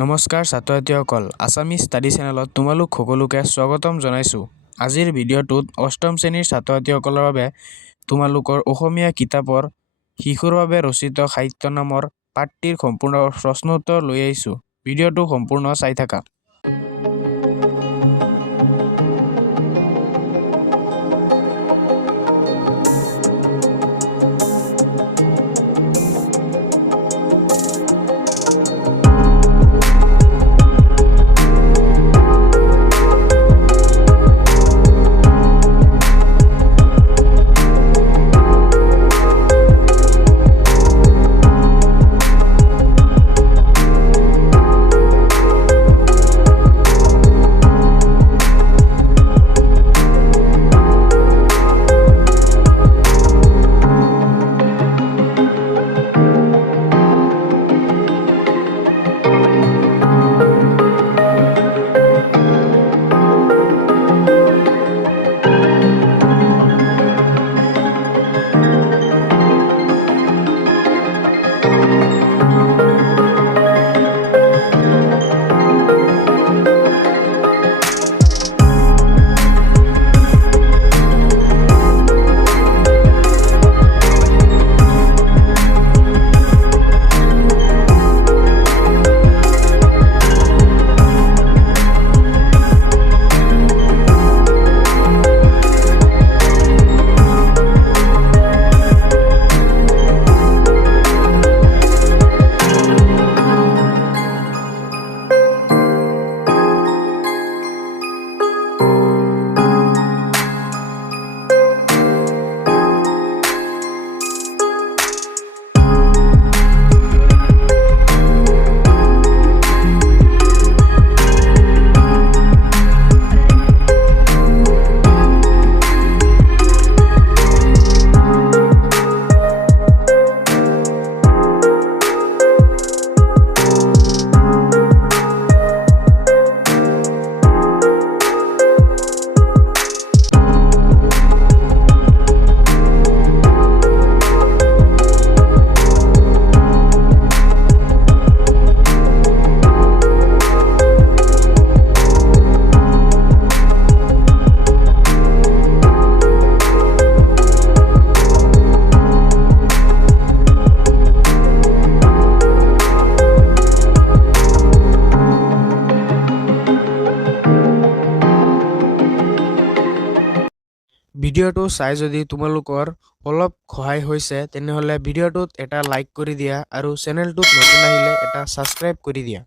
নমস্কাৰ ছাত্ৰ-ছাত্ৰীসকল, Assamese study চেনেলত তোমালোক সকলোকে স্বাগতম জনাইছোঁ। আজিৰ ভিডিঅ'টোত অষ্টম শ্ৰেণীৰ ছাত্ৰ-ছাত্ৰীসকলৰ বাবে তোমালোকৰ অসমীয়া কিতাপৰ শিশুৰ বাবে ৰচিত সাহিত্য নামৰ পাঠটিৰ সম্পূৰ্ণ প্ৰশ্নোত্তৰ লৈ আহিছোঁ। ভিডিঅ'টো সম্পূৰ্ণ চাই থাকা। ভিডিঅ'টো চাই যদি তোমালোকৰ অলপ সহায় হৈছে তেনেহ'লে ভিডিঅ'টোত এটা লাইক কৰি দিয়া আৰু চেনেলটোত নতুন আহিলে এটা ছাবস্ক্ৰাইব কৰি দিয়া।